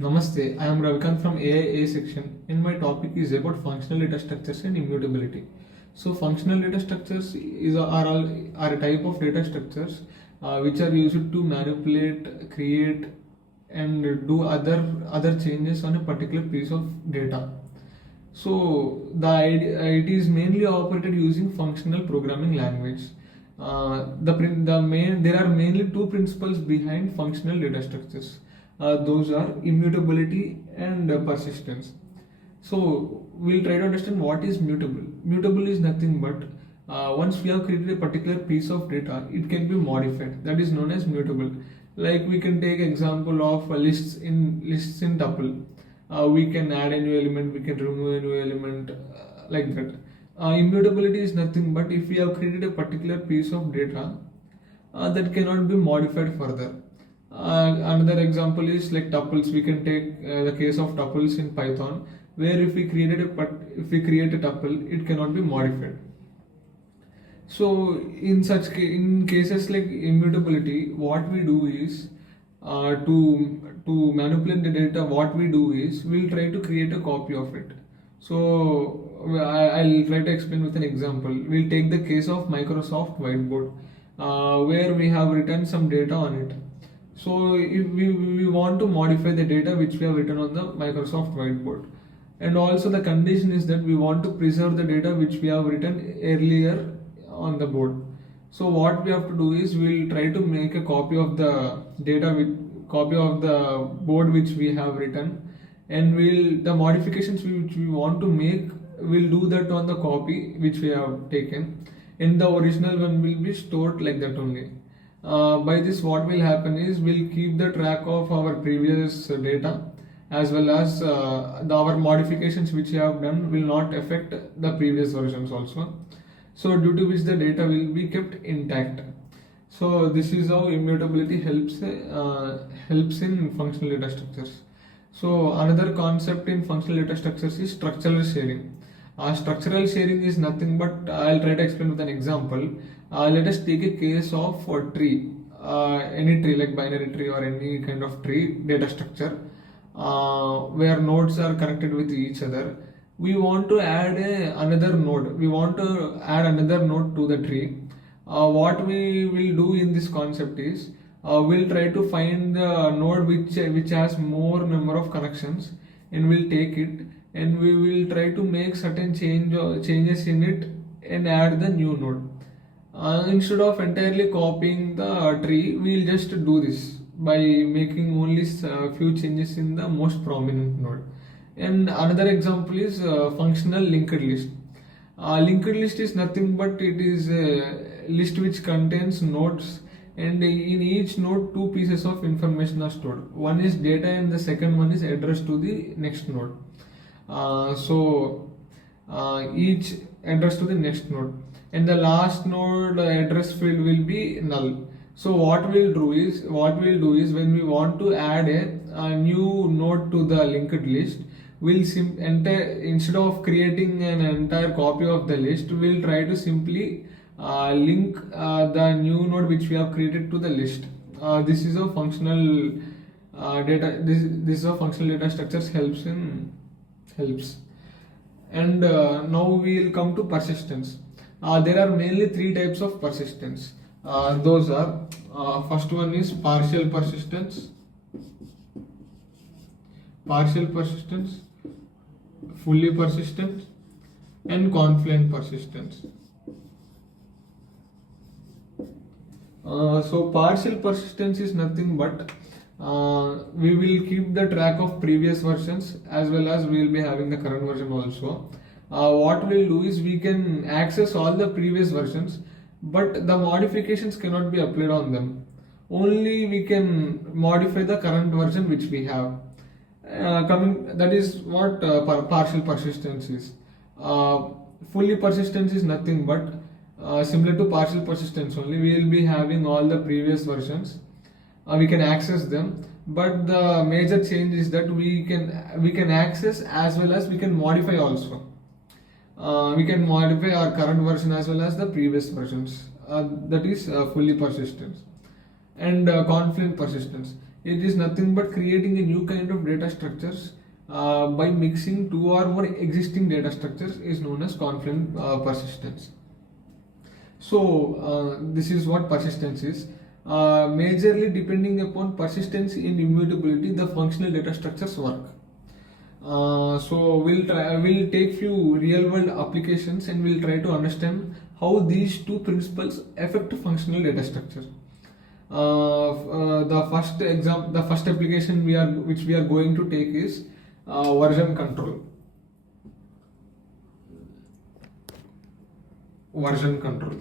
Namaste, I am Ravikant from AI section and my topic is about functional data structures and immutability. So functional data structures are a type of data structures which are used to manipulate, create and do other changes on a particular piece of data. So it is mainly operated using functional programming language. There are mainly two principles behind functional data structures. Those are immutability and persistence. So we'll try to understand what is mutable. Mutable is nothing but once we have created a particular piece of data, it can be modified. That is known as mutable. Like we can take example of lists in tuple. We can add a new element, we can remove a new element, like that. Immutability is nothing but if we have created a particular piece of data that cannot be modified further. Another example is like tuples. We can take the case of tuples in Python, where if we create a tuple, it cannot be modified. So in cases like immutability, what we do is to manipulate the data. What we do is we'll try to create a copy of it. So I'll try to explain with an example. We'll take the case of Microsoft Whiteboard, where we have written some data on it. So if we want to modify the data which we have written on the Microsoft Whiteboard, and also the condition is that we want to preserve the data which we have written earlier on the board. So what we have to do is we'll try to make a copy of the data with copy of the board which we have written, and the modifications which we want to make, we'll do that on the copy which we have taken, and the original one will be stored like that only. By this, what will happen is we'll keep the track of our previous data, as well as our modifications which we have done will not affect the previous versions also. So due to which the data will be kept intact. So this is how immutability helps in functional data structures. So another concept in functional data structures is structural sharing. Structural sharing is nothing but I'll try to explain with an example. Let us take a case of a tree, any tree like binary tree or any kind of tree data structure, where nodes are connected with each other. We want to add another node. We want to add another node to the tree. What we will do in this concept is we'll try to find the node which has more number of connections, and we'll take it and we will try to make certain changes in it and add the new node. Instead of entirely copying the tree, we'll just do this by making only few changes in the most prominent node. And another example is functional linked list. Linked list is nothing but it is a list which contains nodes, and in each node two pieces of information are stored. One is data and the second one is address to the next node. Each address to the next node, and the last node address field will be null. So what we'll do is when we want to add a new node to the linked list, instead of creating an entire copy of the list, we'll try to simply link the new node which we have created to the list. This is a functional data structures helps. And now we will come to persistence. There are mainly three types of persistence. Those are first one is partial persistence, fully persistent, and confluent persistence. So partial persistence is nothing but we will keep the track of previous versions, as well as we will be having the current version also. What we'll do is we can access all the previous versions, but the modifications cannot be applied on them. Only we can modify the current version which we have. That is what partial persistence is. Fully persistence is nothing but similar to partial persistence only. We will be having all the previous versions. We can access them, but the major change is that we can access as well as we can modify also. We can modify our current version as well as the previous versions. That is fully persistence. And confluent persistence. It is nothing but creating a new kind of data structures by mixing two or more existing data structures is known as confluent persistence. So this is what persistence is. Majorly depending upon persistence in immutability, the functional data structures work. So we'll take few real world applications and we'll try to understand how these two principles affect functional data structure. The first application which we are going to take is version control. Version control.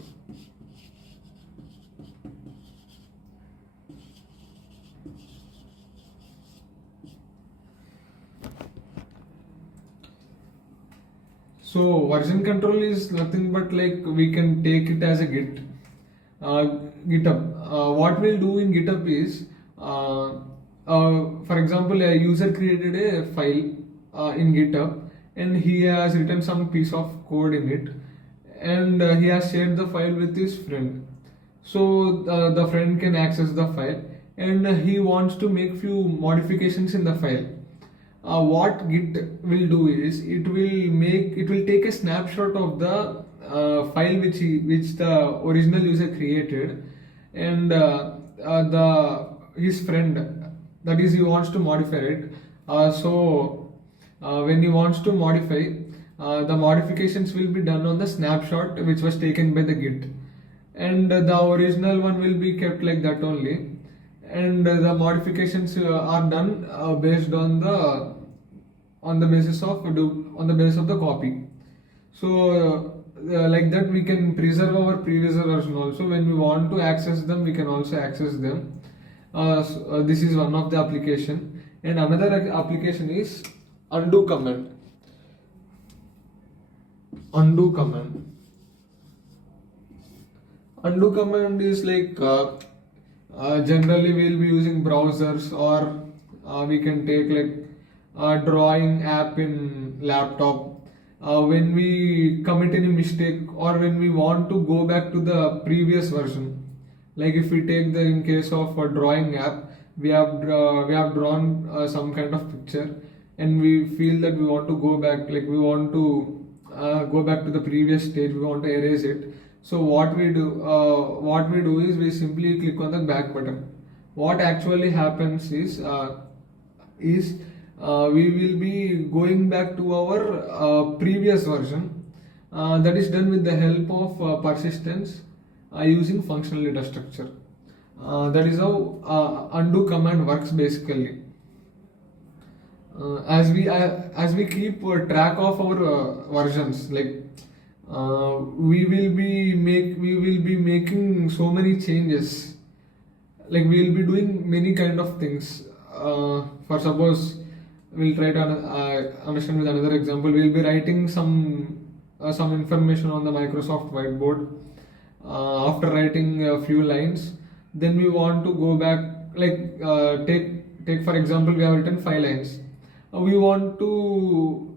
So version control is nothing but like we can take it as a GitHub. What we'll do in GitHub is, for example, a user created a file in GitHub and he has written some piece of code in it, and he has shared the file with his friend. So the friend can access the file and he wants to make few modifications in the file. What Git will do is it will take a snapshot of the file which the original user created, and his friend, that is, he wants to modify it. When he wants to modify, the modifications will be done on the snapshot which was taken by the Git, and the original one will be kept like that only, and the modifications are done based on the basis of the copy. So like that we can preserve our previous version also. When we want to access them, we can also access them. This is one of the application, and another application is undo command. Undo command is like generally we'll be using browsers, or we can take like drawing app in laptop. When we commit any mistake or when we want to go back to the previous version, like if we take in case of a drawing app, we have drawn some kind of picture and we feel that we want to go back, like we want to go back to the previous stage, we want to erase it. So what we do is we simply click on the back button. What actually happens is we will be going back to our previous version. That is done with the help of persistence using functional data structure. That is how undo command works basically. As we keep track of our versions, like we will be making so many changes. Like we will be doing many kind of things. For suppose, we'll try to understand with another example. We'll be writing some information on the Microsoft whiteboard. After writing a few lines, then we want to go back. Like take for example, we have written 5 lines. We want to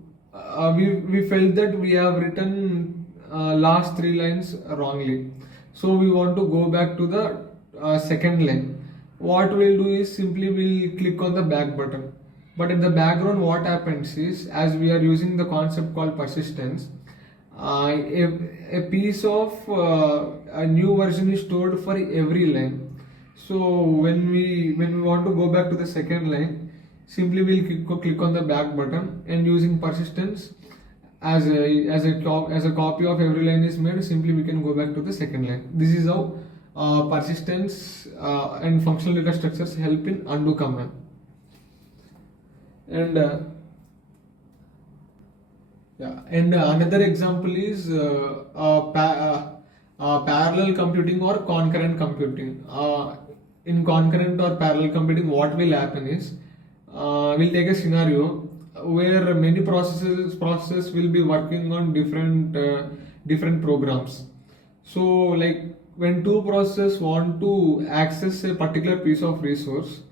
we felt that we have written last 3 lines wrongly. So we want to go back to the second line. What we'll do is simply we'll click on the back button. But in the background, what happens is, as we are using the concept called persistence, a piece of a new version is stored for every line. So when we want to go back to the second line, simply we'll click on the back button, and using persistence as a copy of every line is made, simply we can go back to the second line. This is how persistence and functional data structures help in undo command. And another example is parallel computing or concurrent computing. In concurrent or parallel computing, what will happen is we'll take a scenario where many processes will be working on different programs. So like when two processes want to access a particular piece of resource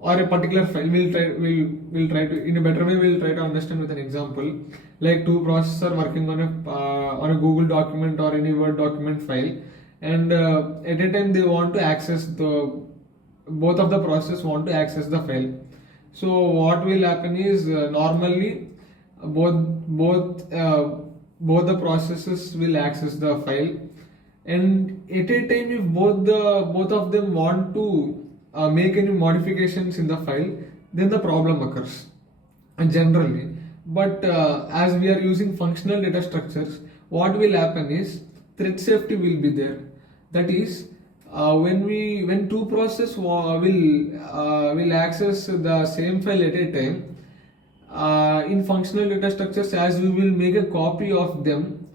or a particular file, we'll try to, in a better way, we'll try to understand with an example. Like two processes are working on a Google document or any Word document file, and at a time they want to access the both of the process want to access the file. So what will happen is normally both both uh, both the processes will access the file, and at a time if both of them want to make any modifications in the file, then the problem occurs generally. But as we are using functional data structures, what will happen is thread safety will be there. That is, when two process will access the same file at a time, in functional data structures, as we will make a copy of them,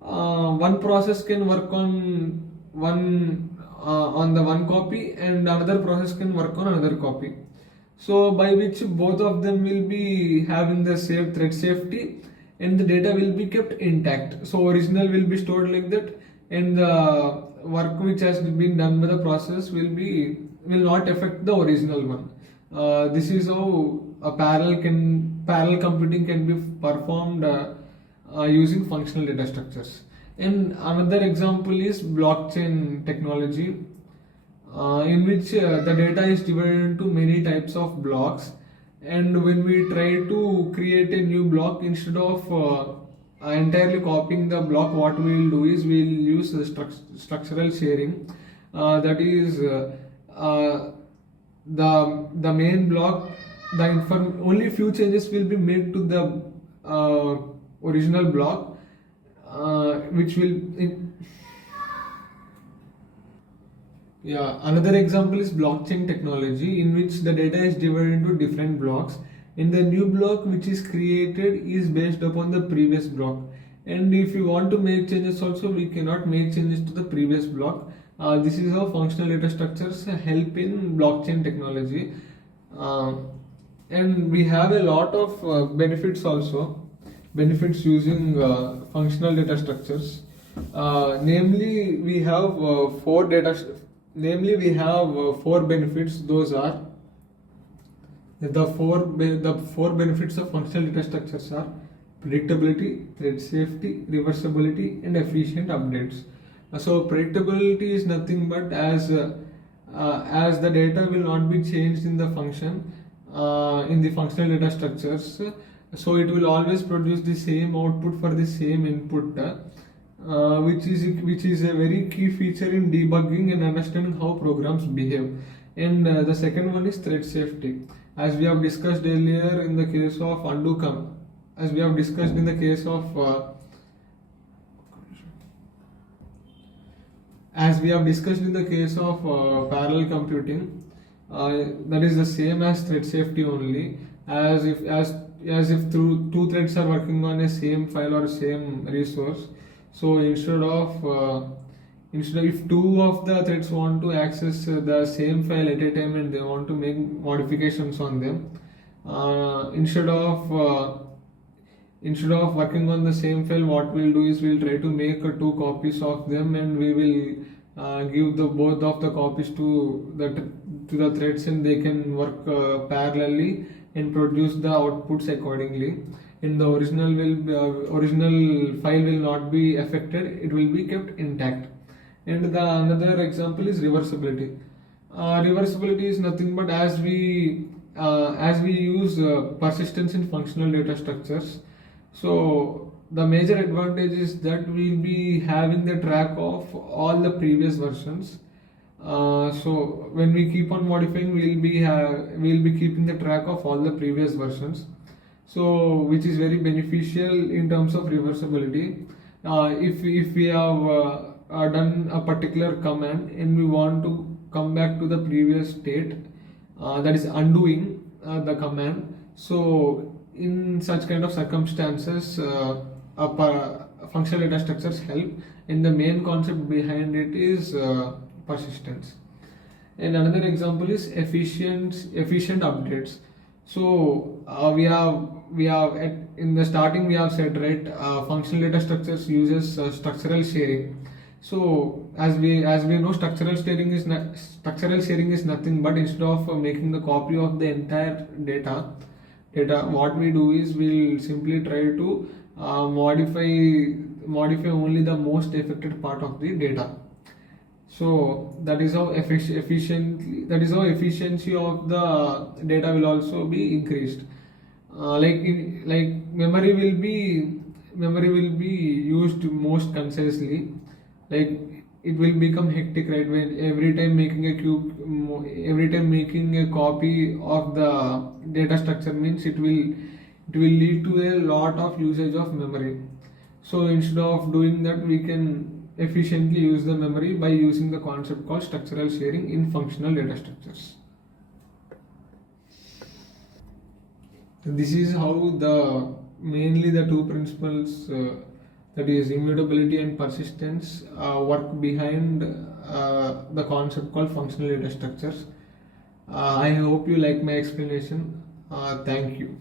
one process can work on the one copy, and another process can work on another copy. So by which both of them will be having the same thread safety, and the data will be kept intact. So original will be stored like that, and the work which has been done by the process will not affect the original one. This is how a parallel computing can be performed using functional data structures. And another example is blockchain technology, in which the data is divided into many types of blocks. And when we try to create a new block, instead of entirely copying the block, what we will do is we will use structural sharing. That is, the main block, only few changes will be made to the original block, which will yeah, another example is blockchain technology, in which the data is divided into different blocks, and the new block which is created is based upon the previous block. And if you want to make changes also, we cannot make changes to the previous block. This is how functional data structures help in blockchain technology. And we have a lot of benefits also, benefits using functional data structures. Namely, we have four benefits. Those are the four benefits of functional data structures are predictability, thread safety, reversibility, and efficient updates. So predictability is nothing but as the data will not be changed in the function in the functional data structures, so it will always produce the same output for the same input, which is a very key feature in debugging and understanding how programs behave. And the second one is thread safety, as we have discussed earlier in the case of as we have discussed in the case of as we have discussed in the case of parallel computing, that is the same as thread safety only, as if through two threads are working on a same file or same resource. So instead if two of the threads want to access the same file at a time and they want to make modifications on them, instead of working on the same file, what we'll do is we'll try to make two copies of them, and we will give the both of the copies to the threads, and they can work parallelly and produce the outputs accordingly. And the original file will not be affected; it will be kept intact. And the another example is reversibility. Reversibility is nothing but as we use persistence in functional data structures. So the major advantage is that we'll be having the track of all the previous versions. So when we keep on modifying, we'll be keeping the track of all the previous versions. So which is very beneficial in terms of reversibility. If we have done a particular command and we want to come back to the previous state, that is undoing the command. So in such kind of circumstances, functional data structures help, and the main concept behind it is persistence. And another example is efficient updates. So in the starting we have said, right, functional data structures uses structural sharing. So as we know, structural sharing is nothing but instead of making the copy of the entire data, what we do is we'll simply try to modify only the most affected part of the data. So that is how efficiency of the data will also be increased. Like memory will be used most concisely. Like it will become hectic, right? When every time making a copy of the data structure means it will lead to a lot of usage of memory. So instead of doing that, we can efficiently use the memory by using the concept called structural sharing in functional data structures. This is how the mainly the two principles, that is immutability and persistence, work behind the concept called functional data structures. I hope you like my explanation. Thank you.